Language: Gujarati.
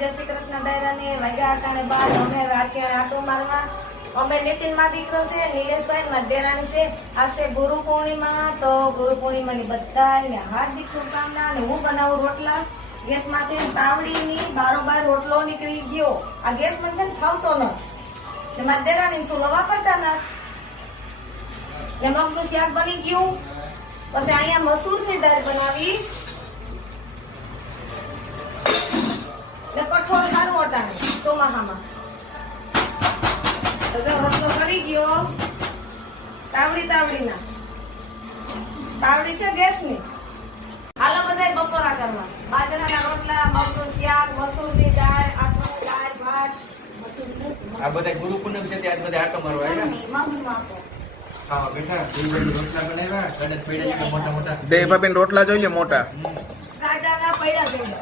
જય શ્રી કૃષ્ણ દાયરાને વાગ્યા અટાણે 12 અમે રાતે આટો મારવા અમે નીતિન માં દીકરો છે નિલેશભાઈ મધેરાણી છે આ છે ગુરુ પૂર્ણિમા તો ગુરુ પૂર્ણિમાની બધાને હાર્દિક શુભકામના અને હું બનાવું રોટલા ગેસ માંથી તાવડીની બારોબાર રોટલો નીકળી ગયો આ ગેસ માં છે ને ખાવતો ન તે મધેરાણી શું વાપરતા ન ને મગનું શાક બની ગયું પછી અહીંયા મસૂરની દાળ બનાવી ને કઠોળ સારું અટાણે ચોમાહામાં તો રોટલો કરી ગયો તાવડી છે ગેસની હાલો બધાય બપોરા કરવા બાજરાના રોટલા મગનું શાક મસૂરની દાળ આટલું દાળ ભાત આ બધા ગુરુ પૂનમ છે ત્યાં બધા આટો મારવા આવ્યા મગનું આપો ખાવા બેઠા રોટલા બનાવ્યા કડક પડ્યા મોટા મોટા બે ભાભીને રોટલા જોઈએ મોટા કાટાના પૈડા